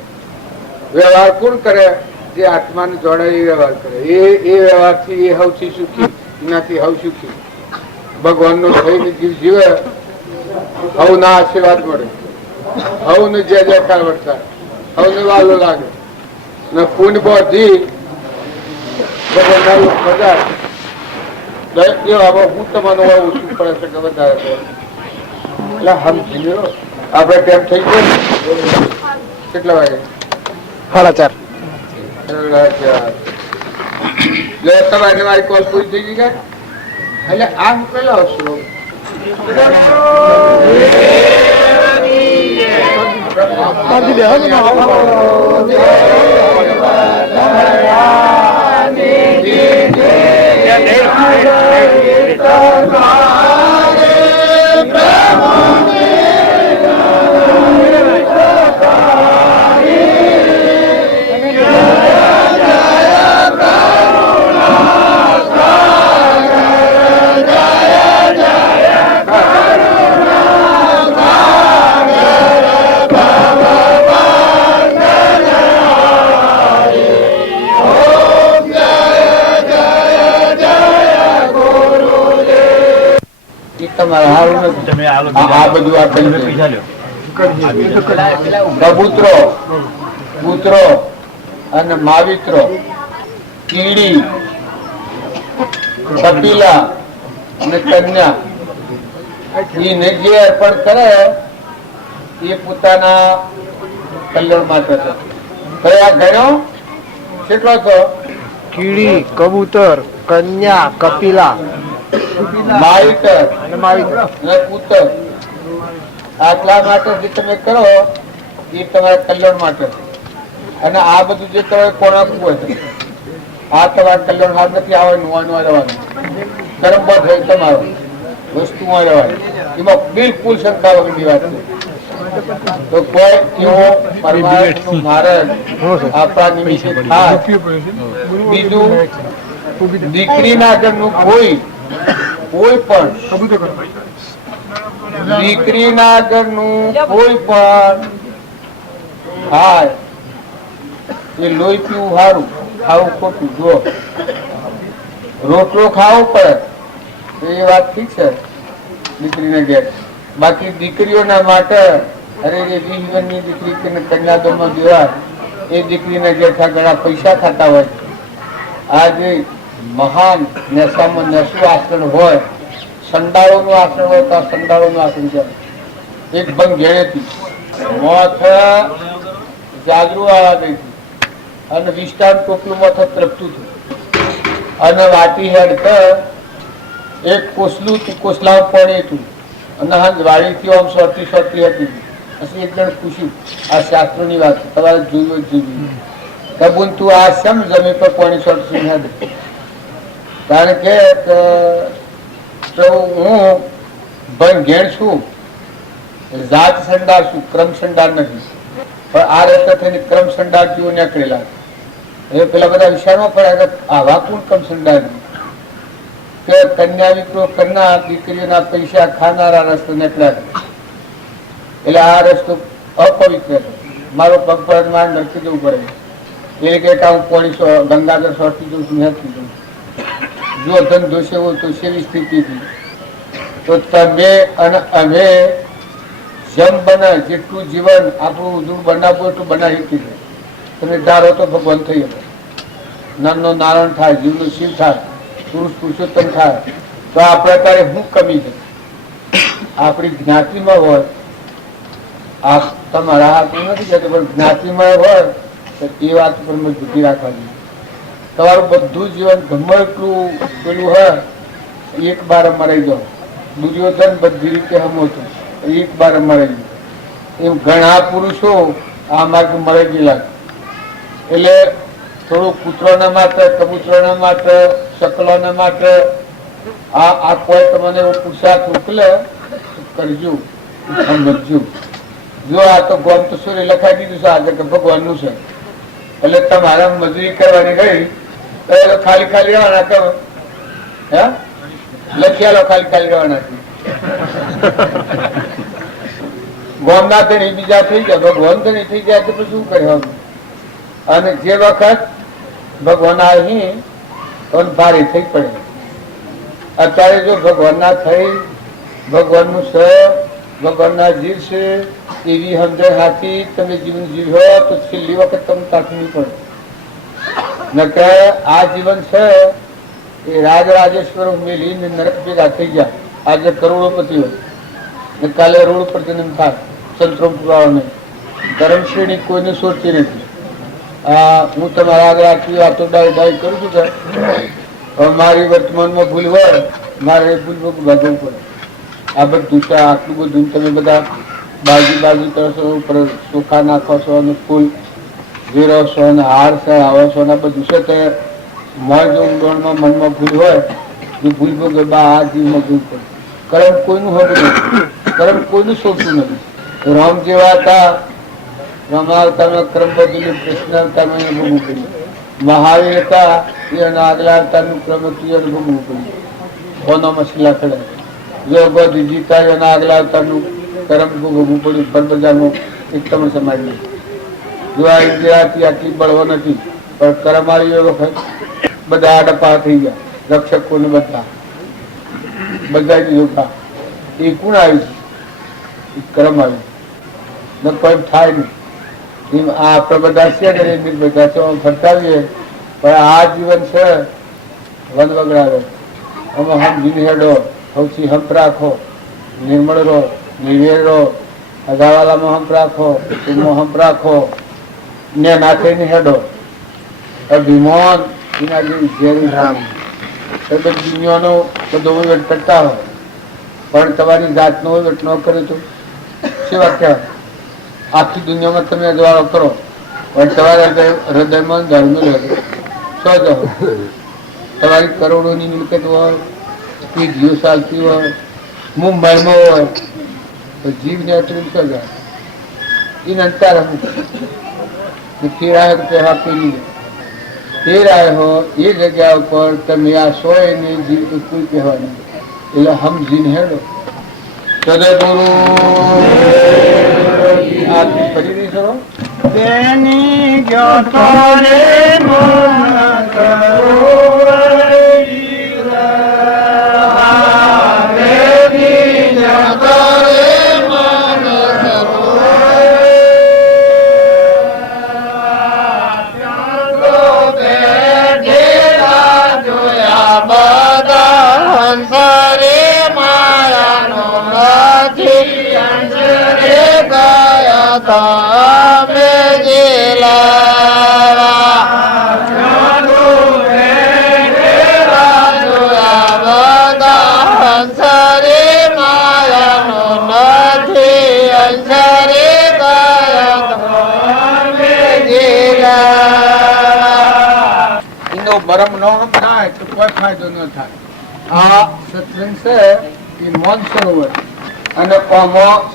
વ્યવહાર કોણ કરે જે આત્માને જોડાય એ વ્યવહાર કરે. એ વ્યવહારથી એ સૌથી સુખી એનાથી સૌ સુખી. ભગવાનનો થઈને જીવ જીવે હવના આશીર્વાદ મળે. હવને જે જયકાર વરસાદ હવને વાલો લાગે ને પુણ્ય બધી હું તમારો ઓછું પડે છે કે વધારે એટલે સમજી લો. આપડે ટાઈમ થઈ ગયો કેટલા વાગે? 4:30. તમારે મારી કોલ પૂરી થઈ ગઈ ગયા એટલે આ હું પેલા આવશું તમારે હારું નથી. આ બધું આ કબૂતરો, કૂતરો અને માવિત્રો, કીડી, કપિલા અને કન્યા એને જે અર્પણ કરે એ પોતાના કલ્યાણ માટે છે. કયા ગણ્યો કેટલો છો? કીડી, કબૂતર, કન્યા, કપિલા, માવિતર અને કૂતર, આટલા માટે જે તમે કરો એ તમારા કલ્યાણ માટે. અને આ બધું જે કરો એ કોણાકું હોય છે. આ તમારા કલ્યાણ હાથ નથી આવવાનું, વાનું રહેવાનું, કર્મ થાય તમારો વસ્તુમાં રહેવાનું, એમાં બિલકુલ શંકા વગરની વાત છે. તો કોઈ એવો પરમાત્માનું માર્ગ આપણા નિમિત્તે થાય. બીજું, દીકરીના ઘરનું કોઈ પણ દીકરીના ઘરનું કોઈ પણ થાય એ લોહી પીવું સારું, ખાવું ખોટું. જો રોટલો ખાવો પડે તો એ વાત ઠીક છે દીકરીને ઘેર. બાકી દીકરીઓના માટે અરે એ જીવનની દીકરી કન્યાદોમાં દેવા એ દીકરીને ઘેર ઘણા પૈસા ખાતા હોય. આ જે મહાન નેસામાં નેસું આસન હોય, સંડાળોનું આસન હોય તો આ સંડાળોનું આસન છે. એક ભંગ ઘેરેથી મોથ જાગરું આવવા ગઈ અને વિસ્તાર ટોપલું મોથ તરફતું હતું અને વાટી હેડ એક કોસલું કોસલા પડે હતું અને હા વાડીથી આમ સોરતી સોરતી હતી. પછી એક જણ પૂછ્યું, આ શાસ્ત્રોની વાત છે, તમારે જોયું જ જોયું. કબૂન તું આ શમ જમીન પર પાણી સોરતી નથી? કારણ કે હું ભંગેણ છું, જાત સંડાર છું, ક્રમ સંડાર નથી. પણ આ રસ્તે થઈને ક્રમ સંડાર જેવો નીકળેલા. એ પેલા બધા વિચારમાં પડે આવા કોણ ક્રમ સંડાર કે કન્યા વિક્રો કરનાર દીકરીઓના પૈસા ખાનારા રસ્તો નીકળ્યા. એટલે આ રસ્તો અપવિત્ર છે. મારો પગ પર મારે નરકી જવું પડે. એ કે હું પોણી ગંગાધર સોરતી જઉં છું, નથી જઉં. જો ધંધો સેવો તો સેવી સ્થિતિ હતી. તો તમે અને અમે જેમ બને જેટલું જીવન આપણું દૂર બનાવવું એટલું બનાવી શકીએ. તમે ધારો તો ભગવાન થઈ ગયો, નરનો નારાયણ થાય, જીવનો શિવ થાય, પુરુષ પુરુષોત્તમ થાય. તો આ પ્રકારે શું કમી છે આપણી જ્ઞાતિમાં હોય? આ તમારા હાથમાં નથી જતો, પણ જ્ઞાતિમાં હોય તો એ વાત પર મજબૂતી રાખવાની. તમારું બધું જીવન ગમે એટલું પેલું હોય, એક બાર મરાઈ જાઓ. દુર્યોધન બધી રીતે હમોતું, એક બાર મરાઈ ગયો. એમ ઘણા પુરુષો આ માર્ગ મરાઈ ગયેલા. એટલે થોડું કૂતરોના માટે, કબૂતરોના માટે, શકલોના માટે આ કોઈ તમને એવો પુરુષાર્થ મોકલે કરજો, સમજજો. જો આ તો ગોમ તો સૂર્ય લખાઈ દીધું છે આગળ કે ભગવાનનું છે. એટલે તમારા મજૂરી કરવાની ગઈ તો ખાલી ખાલી રહેવાના કરો. હે લખ્યાલો ખાલી ખાલી રહેવાના. ગોમના ધણી બીજા થઈ જાય, ભગવાન ધણી થઈ જાય તો પછી શું કરવાનું? અને જે વખત ભગવાન આવી તો ભારે થઈ પડે. અત્યારે જો ભગવાન ના થઈ, ભગવાનનું છે, ભગવાનના જીવ છે એવી સમજણ હાથી તમે જીવન જીવો તો છેલ્લી વખત તમને તાકવું પડે. નકે આ જીવન છે એ રાજરાજેશ્વર મેલીને નરક ભેગા થઈ ગયા. આજે કરોડોપતિ હોય ને કાલે રોડ ઉપર જન્મ થાય. સંતરો પુરાવાનો ધર્મશ્રેણી કોઈને સોચતી નથી. હું તમારા આગળ આટલી વાતો ડાય કરું છું કે મારી વર્તમાનમાં ભૂલ હોય, મારે ભૂલ ભાગવું પડે. આ બધું છે, આટલું બધું તમે બધા બાજુ કરશો, ઉપર ચોખા નાખો છો અને ફૂલ વેરો છો અને હાર છે આવો છો ને બધું છે તે મોજ ઊંડોણમાં મનમાં ભૂલ હોય એ ભૂલ ભોગે બા આ જીવમાં ભૂલ પડે. કર્મ કોઈનું હોતું નથી, કર્મ કોઈનું શોધતું નથી. રામ જેવા હતા, રામાવતારમાં ક્રમ બદલ્યું, કૃષ્ણ અવતારમાં ભોગવું પડ્યું. મહાવીર હતા એના આગલા અવતારનું ક્રમ હતું એને ભોગવું પડ્યું. કોનો મસલા ખડે જો બધી જીતા એના આગલા અવતારનું કર્મ ભોગવવું પડ્યું. બધાનું એકદમ સમાજનું જો આ ઇન્દિરાથી આટલી બળવો નથી, પણ કર્મ આવી વખત બધા આડપા થઈ ગયા. રક્ષકોને બધા યોગા એ કોણ આવ્યું? કર્મ આવ્યું ને કોઈ થાય નહીં. આ આપણે બધા છે ને બધા છે ફરતાવીએ, પણ આ જીવન છે વન વગડાવે. આમાં સમજીને હેડો, સૌથી હંપ રાખો, નિર્મળ રહો, નિવેર રહો, અગાવાલામાં હંપ રાખો, કુટુંબમાં હંપ રાખો ને નાખીને હેડો. અભિમાન એના જેવી ઝેરી રામ દુનિયાનો બધો વહીવટ કરતા હોય પણ તમારી જાતનો વહીવટ ન કરે તો સેવા કહેવાય. આખી દુનિયામાં તમે અજવાળો કરો પણ તમારા હૃદયમાં ધર્મ રહે સો જાઓ. તમારી કરોડોની મિલકત હોય, પેઢીઓ ચાલતી હોય, મુંબઈમાં હોય તો જીવને અટરી સો જાય એને અંતર फिर आए तो आपके लिए फिर आए हो ये जगह पर તમે આ સોય ને જીવ કોઈ કહેવા નહીં. એટલે હમ જીન હેડો સદગુરુ આ ફરી નહીં કરો તેની જ્યોતોને મન બરમ ન થાય તો કોઈ ફાયદો ન થાય. આ સત્સંગ છે એ મૌન સરોવર અને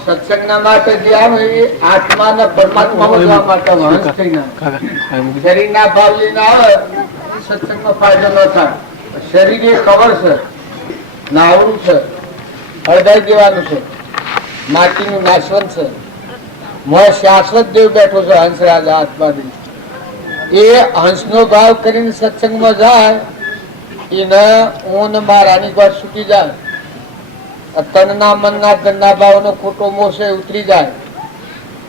સત્સંગના માટે જે આવે એ આત્માના પરમાત્મા માટે વંશ થઈને શરીરના ભાવ લઈને આવે સત્સંગમાં ફાયદો ન થાય. શરીર એ કવર છે, નાવડું છે, હૃદય જેવાનું છે, માટીનું નાશવંત છે. મોં શાશ્વત દેવ બેઠો છે હંસરાજ આત્માથી. એ હંસનો ભાવ કરીને સત્સંગમાં જાય એને ઊન મારાની વાત છૂટી જાય. તનના મનના ધનના ભાવનો ખોટો મોહ છે ઉતરી જાય.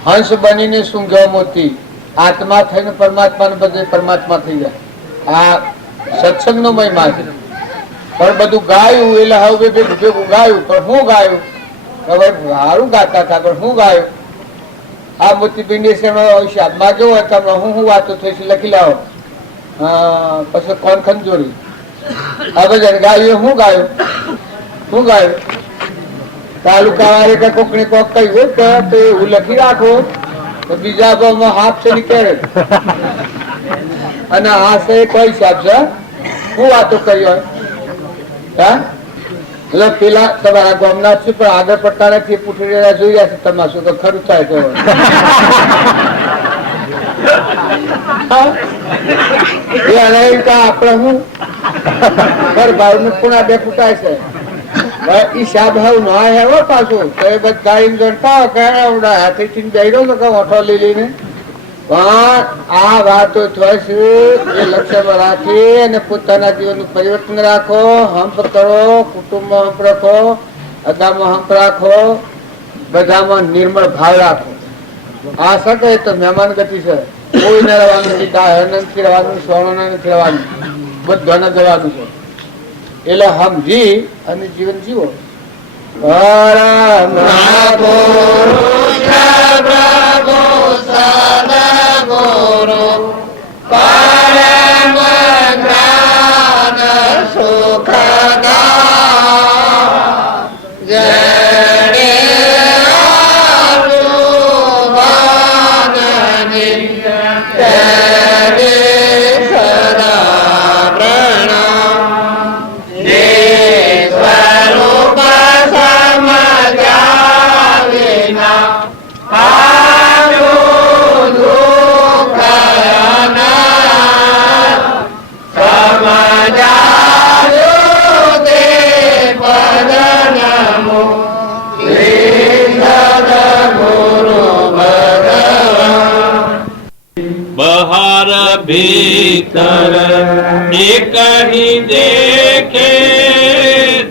હંસ બનીને સૂંઘ્યો મોતી આત્મા થઈને પરમાત્માને બધે પરમાત્મા થઈ જાય. આ સત્સંગનો મહિમા છે. પણ બધું ગાયું એટલે હવે ભેગું ગાયું પણ હું ગાયું હવે સારું ગાતા હતા પણ હું ગાયું આ મોતીબીની શાદમાં જો તમે હું વાતો થઈ લખી લાવો પછી કોણ ખંજોરી હવે ગાયું હું ગાયું હું ગાયું તાલુકા વાળે કે કોકને કોક કહ્યું તો એવું લખી રાખો તો બીજા ભાવમાં હાફ છે નીકળે અને આ છે કોઈ હિસાબ છે હું વાતો કરી હોય હા એટલે પેલા તમારા ગામના છે પણ આગળ પડતા નથી પૂછી રહ્યા જોઈ રહ્યા છે તમારું તો ખરું થાય તો આપડે હું ભાવ નું પુણા બે ફૂટાય છે હિસાબ હાવ ના હેવો પાછું તો એ બધા ગણતા હાથેથી બેડો તો ઓઠો લઈ લઈને પણ આ વાતો થશે એ લક્ષ્યમાં રાખી અને પોતાના જીવનનું પરિવર્તન રાખો. હંપ કરો, કુટુંબમાં હંપ રાખો, અદામાં હંપ રાખો, બધામાં નિર્મળ ભાવ રાખો. આ શકે તો મહેમાન ગતિ છે. કોઈ ને રહેવાનું નથી, નથી રહેવાનું, સોના નથી રહેવાનું, બધાને જવાનું છે. એટલે સમજી અને જીવન જીવો. ગુરુ પરમ જ્ઞાન સુખદા જડે बहार भीतर एक ही देखे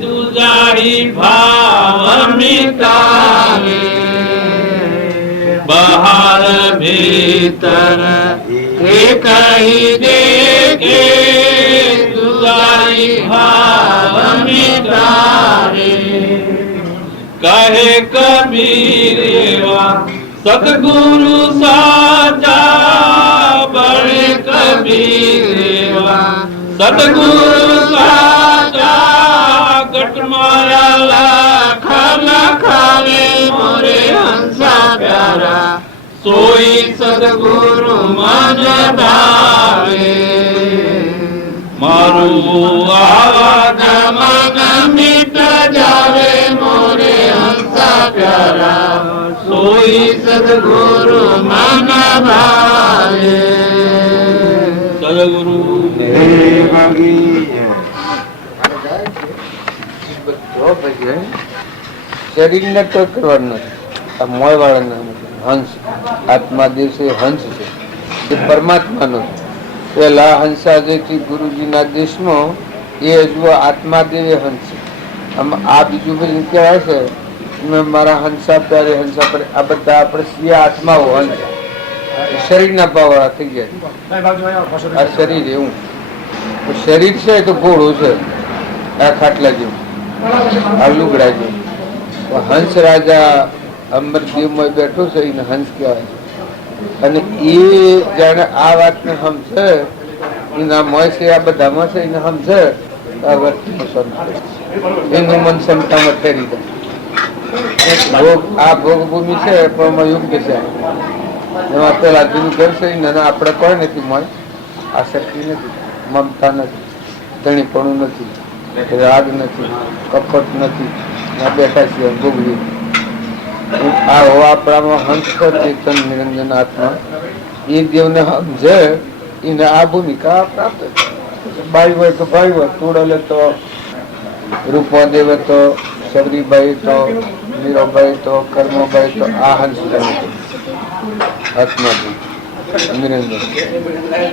दुजारी भाव मिटावे बहार भीतर एक ही देखे दुजारी भाव मिटावे कहे कबीर सतगुरु साजा बड़े कबीर सतगुरु साजा गट माया लाखन खावे मोरे हंसा प्यारा सोई सतगुरु मन भावे मारू आवाज मन मिट जावे मोरे हंसा प्यारा सोई सदगुरु मन भावे सदगुरु देव की शरीर ने तो करવાનું આ મોય વાળાના હંસ આત્મા દેશ હંસ છે એ પરમાત્માનો પેલા હંસાજયથી ગુરુજીના દેશમાં એ હજુ આત્માદેવ હંસ છે આ બીજું બધું કહેવાય છે મારા હંસા પ્યારે હંસા પર આ બધા આપણે સ્વીય આત્માઓ હંસ શરીરના ભાવવાળા થઈ ગયા આ શરીર એવું શરીર છે તો ઘોડો છે આ ખાટલા જેવું આ લુગડા જેવું હંસ રાજા અમરદેવમાં બેઠો છે એને હંસ કહેવાય અને એ જાણે આ વાતને સમજે એના મોય છે આ બધામાં છે એને સમજે આ વાતને સમજે એનું મન ક્ષમતામાં ઠેરી જાય આ ભોગભૂમિ છે પણ યોગ્ય છે એમાં પેલા જૂનું ઘર છે એને આપણે કોઈ નથી મળે આસક્તિ નથી મમતા નથી ધણીપણું નથી રાગ નથી કપટ નથી બેઠા છીએ ભોગવી આ આપણામાં હંસ ચેતન નિરંજન આત્મા એ દેવને સમજે એને આ ભૂમિકા પ્રાપ્ત બાઈ હોય તો ભાઈ હોય તોડલે તો રૂપદેવ તો સબરીબાઈ તો મીરાબાઈ તો કર્મબાઈ તો આ હંસ આત્માથી નિરંજન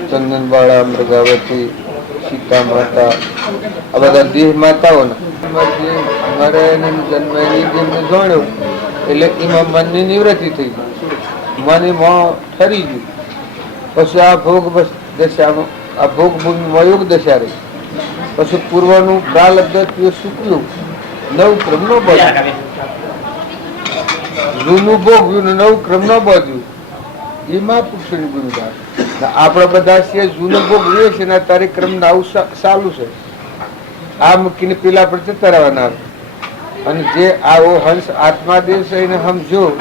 ચંદનવાળા મૃગાવતી સીતા માતા આ બધા દેહ માતાઓના મરે જન્મની જેમને જોડ્યું એટલે એમાં મનની નિવૃત્તિ થઈ ગઈ મન એમાં ઠરી ગયું પછી આ ભોગ દશામાં આ ભોગ ભૂમિમાં યોગ દશા રહી પછી પૂર્વનું પ્રાલબ્ધ સૂક્યું નવ ક્રમ નો બાજુ જૂનું ભોગવ્યું નવ ક્રમ નો બાજુ એમાં પુરુષની ભૂમિકા આપણા બધા છે જૂનો ભોગવીએ છે ને તારે ક્રમ આવું ચાલુ છે આ મૂકીને પેલા પર જતા રહેવાના આવે અને જે આવો હંસ આત્માદેવ છે એને સમજો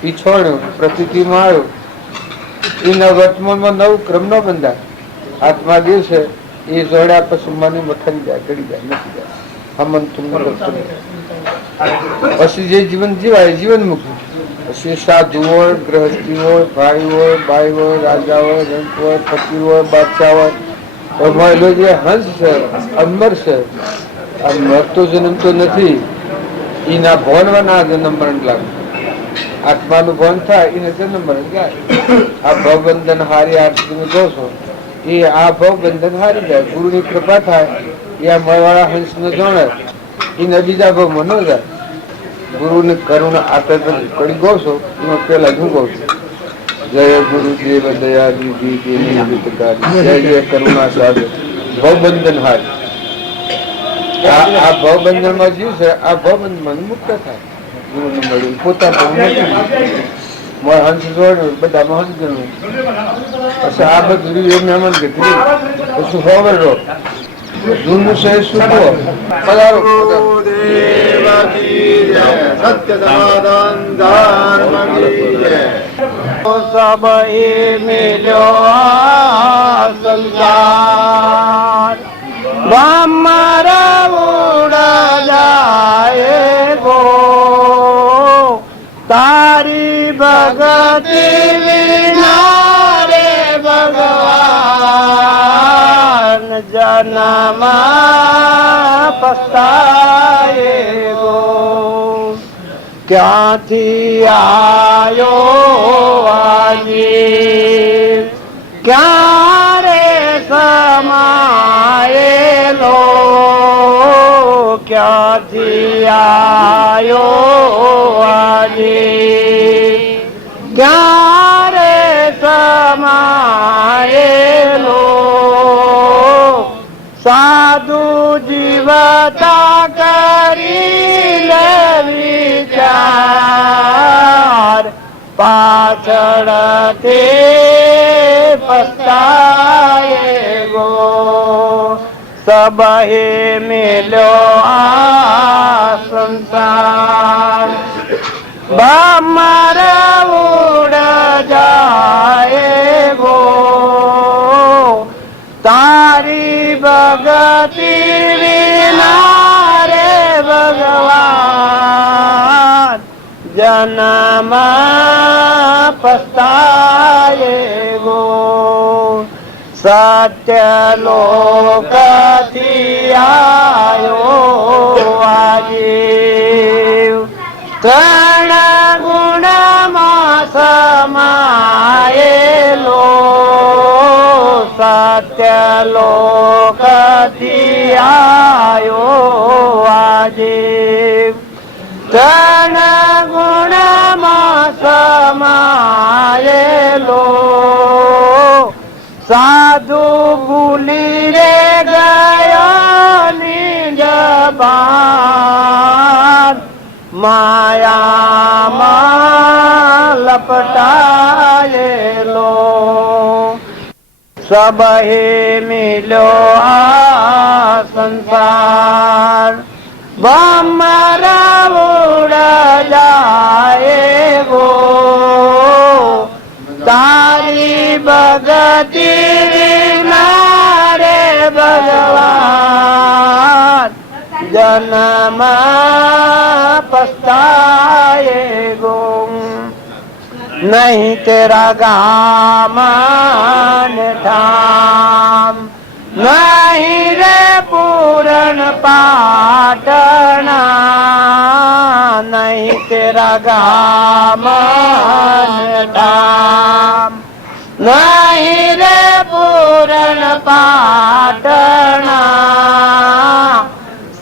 પીછોડ્યો પ્રતિથિમાં આવ્યો એના વર્તમાનમાં નવ ક્રમ નો બંધાય આત્માદેવ છે એ જોડ્યા પછી મને મથરી જાય ગળી જાય નથી જાય હમન તમને પછી જે જીવન જીવાય જીવન મુક્ત પછી સાધુ હોય ગ્રહસ્થી હોય ભાઈ હોય બાઈ હોય રાજા હોય રંગ હોય ફકીર હોય બાદશાહ હોય જે હંસ છે અમર છે આ મરતો જન્મ તો નથી એના ભવનમાં ના જન્મ મરણ લાગે આત્માનું ભવન થાય એને જન્મ મરણ જાય આ ભવબંધન હારી આરતી તમે કહો છો એ આ ભવબંધન હારી જાય ગુરુની કૃપા થાય એ આ મળવાળા હંસને જાણે એને બીજા ભવમાં ન જાય ગુરુની કરુણા આપે કરી ગો છો એમાં પેલા હું કહું છું જય ગુરુદેવ દયા દીધી જય જય કરુણા સાગર ભવબંધન હારી આ ભવબંધન માં જીવ છે આ ભવબંધન માં મુક્ત થાય ગુરુને મળ્યું પોતા હંસ જોડ્યું બધામાં હંસ ગણવું પછી આ બધું મહેમાન કેટલી પછી હોવર રો જૂનું છે સુખો પધારો સત્ય સમાધાન ધર્મ સબ એ મિલ્યો સંસાર મારા ઉડા જાય ગો તારી ભગતિ વિના રે ભગવાન જન્મમાં પસ્તાય ગો ક્યાંથી આયો આજે ક્યારે સમાયેલો ક્યાંથી આયો આજે ક્યારે સમાયેલો સાધુ જીવતા કરી લે વિચાર પાછળથી પસ્તાયે ગો સબહે મિલ્યો આ સંસાર ભમર ઉડ જાય ગો તારી ભગતિ વિના રે ભગવાન જન્મ પસ્તાયે ગો સત્ય લોકથી આયો આજે ત્રણ ગુણમાં સમાયેલો સત્ય લોકથી આયો આજે ત્રણ ગુણમાં સમાયેલો સાધુ ભૂલી રે ગયો નિજ બાણ માયામાં લપટાયેલો સબહે મિલ્યો આ સંસાર ભમર ઉડ જાય ગો તારી ભગતિ વિના રે ભગવાન જન્મ પસ્તાયે ગો નહીં તેરા ગામ ઠામ નહીં રે પૂરણ પાટણા નહીં તેરા ગામ ઠામ નહીં રે પૂરણ પાટણા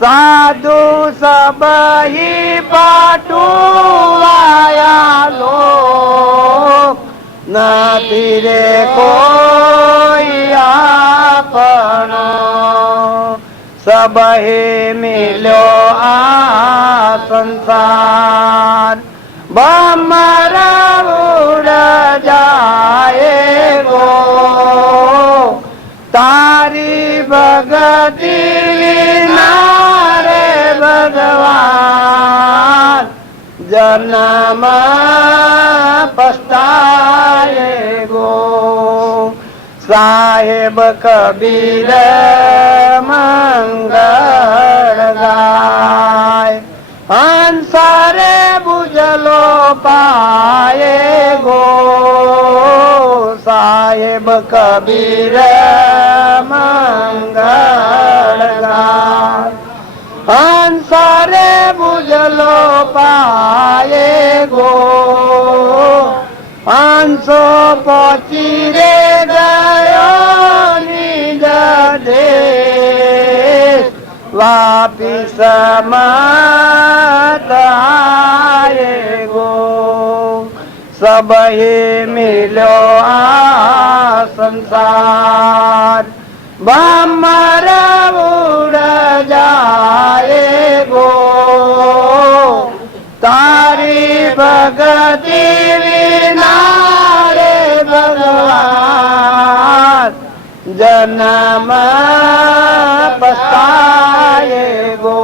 સાધુ સબહી પાટુવાયા લોક નથી રે કોઈ આપણો સબહે મિલ્યો આ સંસાર ભમર ઉડ જાય ગો તારી ભગતિ વિના રે ભગવાન જન્મ પસ્તાયે ગો સાહેબ કબીર મંગળ ગાય હંસારે બુજલો પાયે ગો સાહેબ કબીર મંગળ ગાય હંસારે બુજલો પાયે ગો હંસો પહોંચી રે ગયો નિજ દેશ વાપિસ મત આયે ગો સબહે મિલ્યો આ સંસાર ભમર ઉડ જાય ગો તારી ભગતિ વિના રે ભગવાન જન્મ પસ્તાયે ગો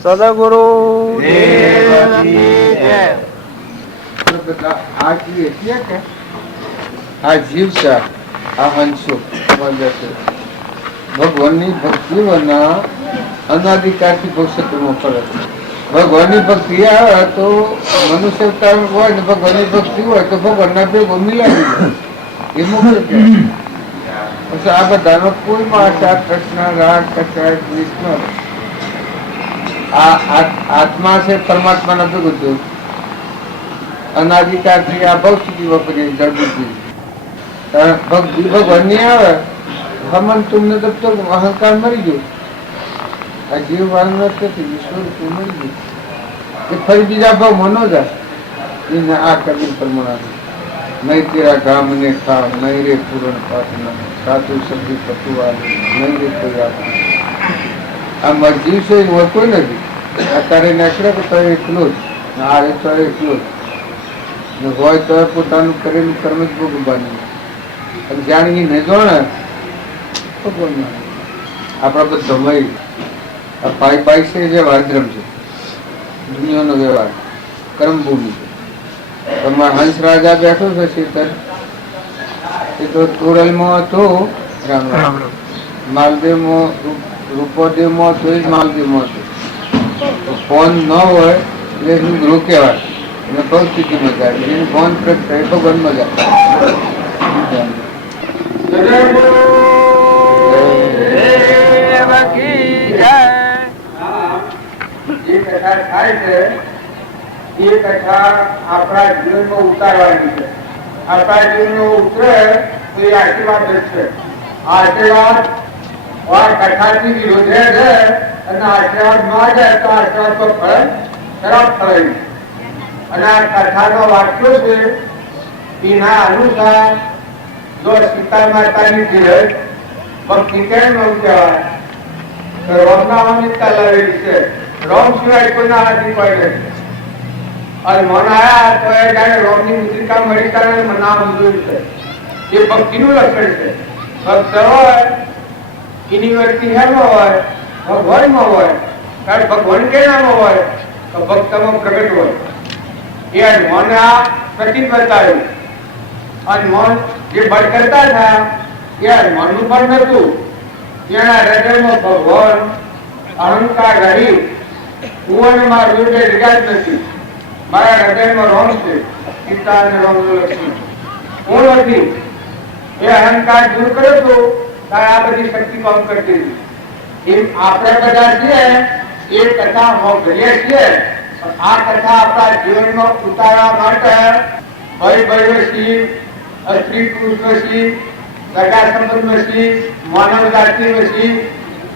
સદગુરુ આ જીવ છે આ હંસો ભગવાનની ભક્તિઓના અનાધિકારથી ભવિષ્યમાં ફરક ભગવાનની ભક્તિ આવે તો મનુષ્ય અવતાર હોય ને ભગવાનની ભક્તિ હોય તો ભગવાનના ભેગો મિલાવી જાય એ મુખ્ય પછી આ બધાનો કોઈમાં આશા કૃષ્ણ રાગ કૃષ્ણ કૃષ્ણ આ આત્મા છે પરમાત્માના ભેગું થયું અનાધિકારથી આ ભૌતિક વપરી જડબુદ્ધિ ભગવાન ની આવે હમન તુમને તબ તો અહંકાર મરી ગયો આ જીવ વાંગત ઈશ્વર મરી ગયું એ ફરી બીજા ભાવ મનો જાય એને આ કબીર પરમાણા નહીં તેરા ગામ ને ખા નહીં રે પૂરણ પાટના સાધુ સભ્ય પતુવા નહીં રે કોઈ આ મરજી છે કોઈ નથી અત્યારે નીકળે તો એકલો જ આ તો એકલો જ હોય તો પોતાનું કરેલું કર્મ જ ભોગવવાનું જાણી ને જોણે આપણા બધો મય પાઈ છે જે વાદ્રમ છે દુનિયાનો વ્યવહાર કર્મભૂમિ છે તમારા હંસ રાજા બેઠો છે શીતળ એ તો તોરલમાં હતો રામ રામ માલદેવમાં રૂપોદેવમાં હતો જ માલદેવમાં હતો ફોન ન હોય એટલે શું ગૃહ કહેવાય અને બહુ સ્થિતિમાં જાય એને ફોન પ્રગટ તો બંધમાં જાય જે કથા થાય છે એ કથા આપણા જીવનમાં ઉતારવાની છે આપણા જીવનમાં ઉતરે તો એ આશીર્વાદ જ છે આ આશીર્વાદ કથાથી વિરોધે છે અને આશીર્વાદ માં જાય તો આશીર્વાદ તો ફળ ખરાબ થાય અને આ કથાનો વાક્યો છે એના અનુસાર જો સીતા માતાની ધીરજ ભક્તિ કેમ ન કહેવાય રોમનાવાની લાવેલી છે રોમ સિવાય કોઈના હાથની કોઈ નથી અને મન આયા તો એ જાણે રોમની મુદ્રિકા મળી ત્યારે નામ જોયું છે એ ભક્તિનું લક્ષણ છે ભક્ત હોય એની વ્યક્તિ હેલો હોય ભગવાનમાં હોય કારણ ભગવાન કેનામાં હોય તો ભક્તમાં પ્રગટ હોય એ મન આ પ્રતિક બતાવ્યું અને મન જે બળ કરતા હતા એ મનનું પણ નતું એના હૃદયમાં ભગવાન અહંકાર રહી કુંવરમાં રૂપે જગ્યા જ નથી મારા હૃદયમાં રોમ છે સીતા અને રોમનું લક્ષ્મી હું નથી એ અહંકાર દૂર કર્યો તો ત્યારે આ બધી શક્તિ કામ કરતી હતી એમ આપણે બધા છીએ એ કથા ભણીએ છીએ આ કથા આપણા જીવનમાં ઉતારવા માટે ભય શિવ સ્ત્રી પુરુષ શિવ સગા સંબંધ શિવ માનવ જાતિ શિવ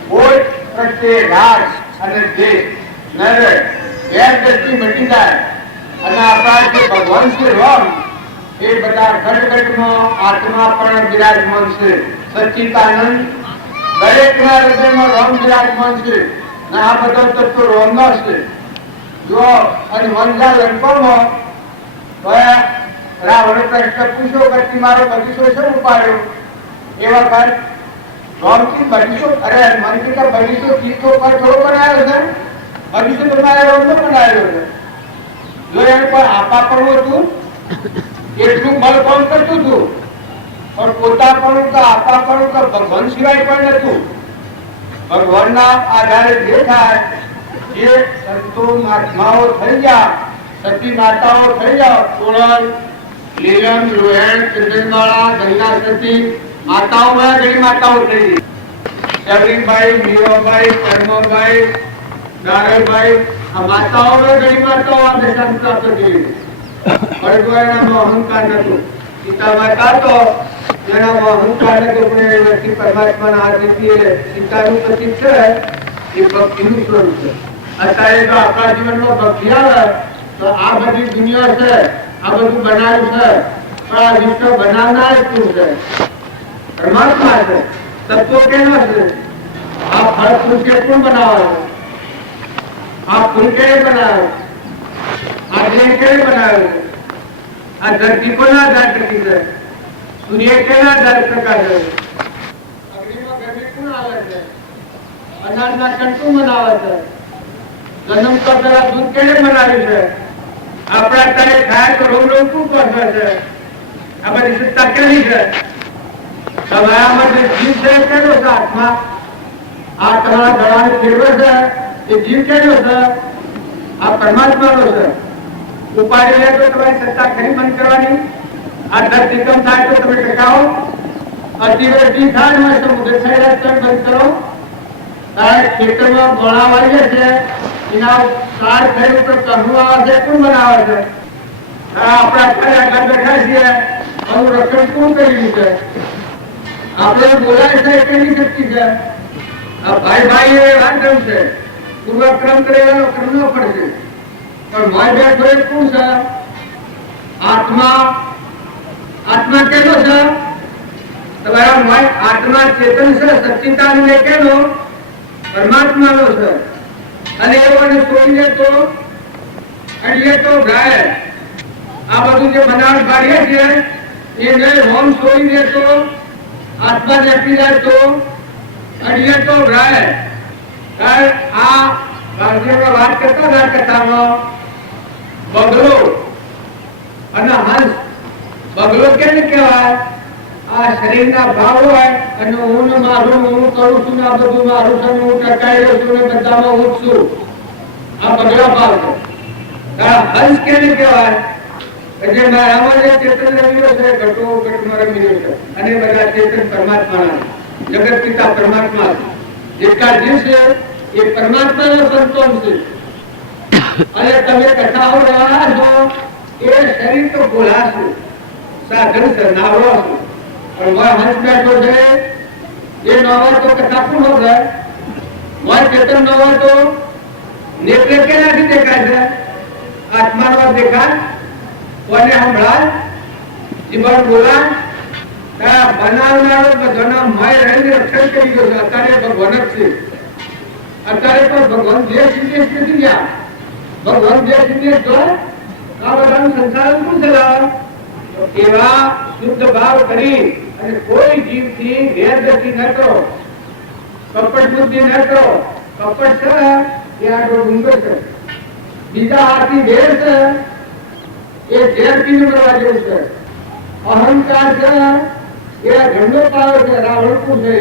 કોઈ પ્રત્યે રાગ અને દેશ નર એ દ્રષ્ટિ મટી જાય અને આપણા જે ભગવાન છે રોમ એ બધા ઘટઘટમાં આત્મા પણ બિરાજમાન છે સચ્ચિદાનંદ દરેકના હૃદયમાં રોમ બિરાજમાન છે અને આ બધા તત્વો રોમના છે જો અને મનજા લંકોમાં રાવણ પ્રશ્ન પૂછ્યો કે મારો બગીચો શેમ ઉપાડ્યો એ વખત રોમથી બગીચો અરે મનથી તો બગીચો ચીતો પર થોડો બનાવ્યો છે બગીચો તમારે રોમનો બનાવેલો છે જો એને પર આપા પડવું હતું એટલું બળ કામ કરતું હતું પણ પોતા પણ તો આપા પણ તો ભગવાન સિવાય પણ નતું ભગવાનના આધારે જે થાય જે સંતો મહાત્માઓ થઈ ગયા સતી માતાઓ થઈ ગયા સોળલ લીલમ લોહેણ ચંદનવાળા ગંગા સતી માતાઓ માં ઘણી માતાઓ થઈ ગઈ શબરીભાઈ મીરાબાઈ કર્મભાઈ નારાયણભાઈ આ માતાઓ માં ઘણી માતાઓ આ દશાંત પ્રાપ્ત થઈ પરગોયણાનો અહંકાર નતો સીતા માતા તો જેનામાં અહંકાર નતો પણ એ વ્યક્તિ પરમાત્માના હાથ નીકળી સીતાનું પ્રતીક છે એ ભક્તિનું સ્વરૂપ છે અત્યારે જો આપણા જીવનમાં ભક્તિ આવે તો આ બધી દુનિયા છે આ બધું બનાવ્યું છે પણ આ વિશ્વ બનાવનાર શું છે પરમાત્મા છે તત્વો કેનો છે આ ફળ ફૂલ કોણ બનાવે આ ફૂલ કેને બનાવે આ દેહ કેને બનાવે આ ધરતી કોના આધાર ટકી છે સૂર્ય કેના આધાર પ્રકાશ છે અગ્નિમાં ગરમી કોણ આવે છે અનાજના કણ કોણ બનાવે છે જન્મ તો પેલા દૂધ કેને બનાવ્યું છે આપણા અત્યારે ખાય તો રોગ શું કરશે છે આ બધી સત્તા કેની છે તમારામાં જે જીવ છે કેનો છે આત્મા આ તમારા ગળાને ફેરવે છે એ જીવ કેનો છે આ પરમાત્માનો છે ઉપાડી લે તો તમારી સત્તા ખરી બંધ કરવાની આ ધરતી કમ થાય તો તમે ટકાવો અતિવૃષ્ટિ થાય ને સમુદ્ર થયેલા બંધ કરો તારે ખેતરમાં ગોળા વાળી છે એના સાર થઈ ઉપર કહું આવે છે કોણ બનાવે છે આપણા ઘરે આગળ બેઠા છીએ આનું રક્ષણ કોણ કરી રહ્યું છે? આપણે બોલાય છે એટલી શક્તિ છે. આ ભાઈ ભાઈ એ વાત કર્યું છે પૂર્વક્રમ કરેલો કરવો પડશે. પણ માય બેઠો એ કોણ છે? આત્મા. આત્મા કેનો છે? તમારા માય આત્મા ચેતન છે, સચ્ચિદાનંદ ને કેનો? પરમાત્માનો છે. અને એઓને છોડીને તો અડીએ તો ગાય. આ બધું જે બનાવટ કાઢીએ છીએ એને હોમ છોડી દે તો આત્મા જપી જાય તો અડીએ તો ગાય. આ ગાંધીજીમાં વાત કરતા હતા કથામાં બગલો અને હંસ. બગલો કેને કહેવાય? આ શરીરના ભાવ હોય અને હું મારું હું કરું છું ને આ બધું મારું છે, હું ટકાઈ રહ્યો છું ને બધામાં હું છું. આ બગલા ભાવ છે. હંસ કેને કહેવાય? જે મારામાં જે ચેતન રમ્યો છે ઘટો ઘટમાં રમ્યો છે અને બધા ચેતન પરમાત્માના જગત પિતા પરમાત્મા જેટલા જીવ છે એ પરમાત્માનો સંતોષ છે. અને તમે કથાઓ રહેવાના છો એ શરીર તો બોલાશે, સાધન છે, નાવડો છે. પણ મારા હંસ બેઠો છે એ નવા તો કથા કોણ હોય? મારા ચેતન નવા તો નેત્રે કેનાથી દેખાય છે? આત્માનો દેખાય. કોને સંભળાય? જીવન બોલાય. બનાવનારો બધાના માય રહીને રક્ષણ કરી ગયો છે. અત્યારે ભગવાન જ છે. અત્યારે પણ ભગવાન જે સિદ્ધેશ નથી ગયા. ભગવાન જે સિદ્ધેશ હોય આ બધાનું સંસાર શું ચલાવે? એવા શુદ્ધ ભાવ કરી અને કોઈ જીવથી ગેરગતિ ન કરો, કપટ બુદ્ધિ ન કરો. કપટ છે એ આટલો ડુંગર છે. બીજા હાથી વેર છે એ ઝેર પીને મળવા જેવું છે. અહંકાર છે એ ઘરનો પાવ છે, રાવણપુર છે,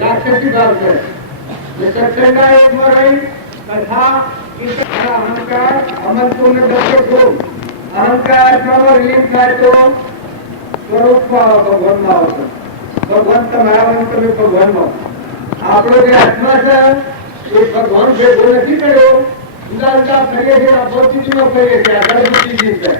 રાક્ષસી ભાવ છે. સત્સંગના એકમાં રહી કથા અહંકાર અમલપૂર્ણ દર્શો છો. અહંકાર વિલીન થાય તો સ્વરૂપમાં ભગવાનમાં આવશે. ભગવાન તમારા તમે ભગવાનમાં. આપણો જે આત્મા છે એ ભગવાન ભેગો નથી કર્યો. જુદા જુદા કરીએ છીએ, અપોચિતિમાં કરીએ છીએ. આગળ બુદ્ધિ છે